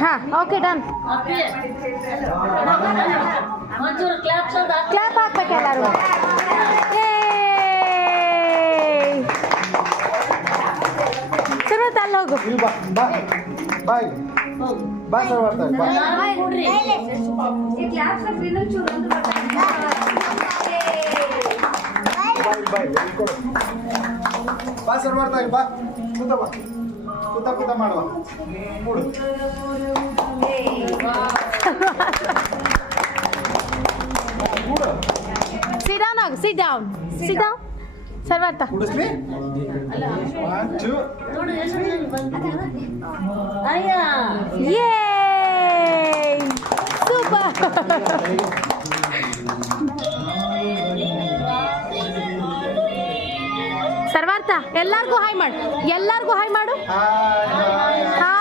ಹಾ okay done. Clap ಹಾಕ್ಬೇಕು ಎಲ್ಲರೂ. ಸರ್ವತ್ ಅಲ್ಲಿ ಹೋಗು. ಬಾಯ್ ಬಾಯ್ ಸರ್ವತ್ ಬಾಯ್. ಬಾ ಸರ್ವತ್ ಬಾ ಕೂತ ಬಾ ಕೂತ ಕೂತ ಮಾಡುವ ಮೂಡು. Sit down now. Sit down. Sit down. ಸರ್ವತ್ತ. ಕೂಡಿಸ್ಲಿ. 1 2 Yay! Super. ಸರ್ವಾರ್ಥ ಎಲ್ಲಾರ್ಗೂ ಹಾಯ್ ಮಾಡು. ಎಲ್ಲಾರ್ಗೂ ಹಾಯ್ ಮಾಡು. ಹಾಯ್.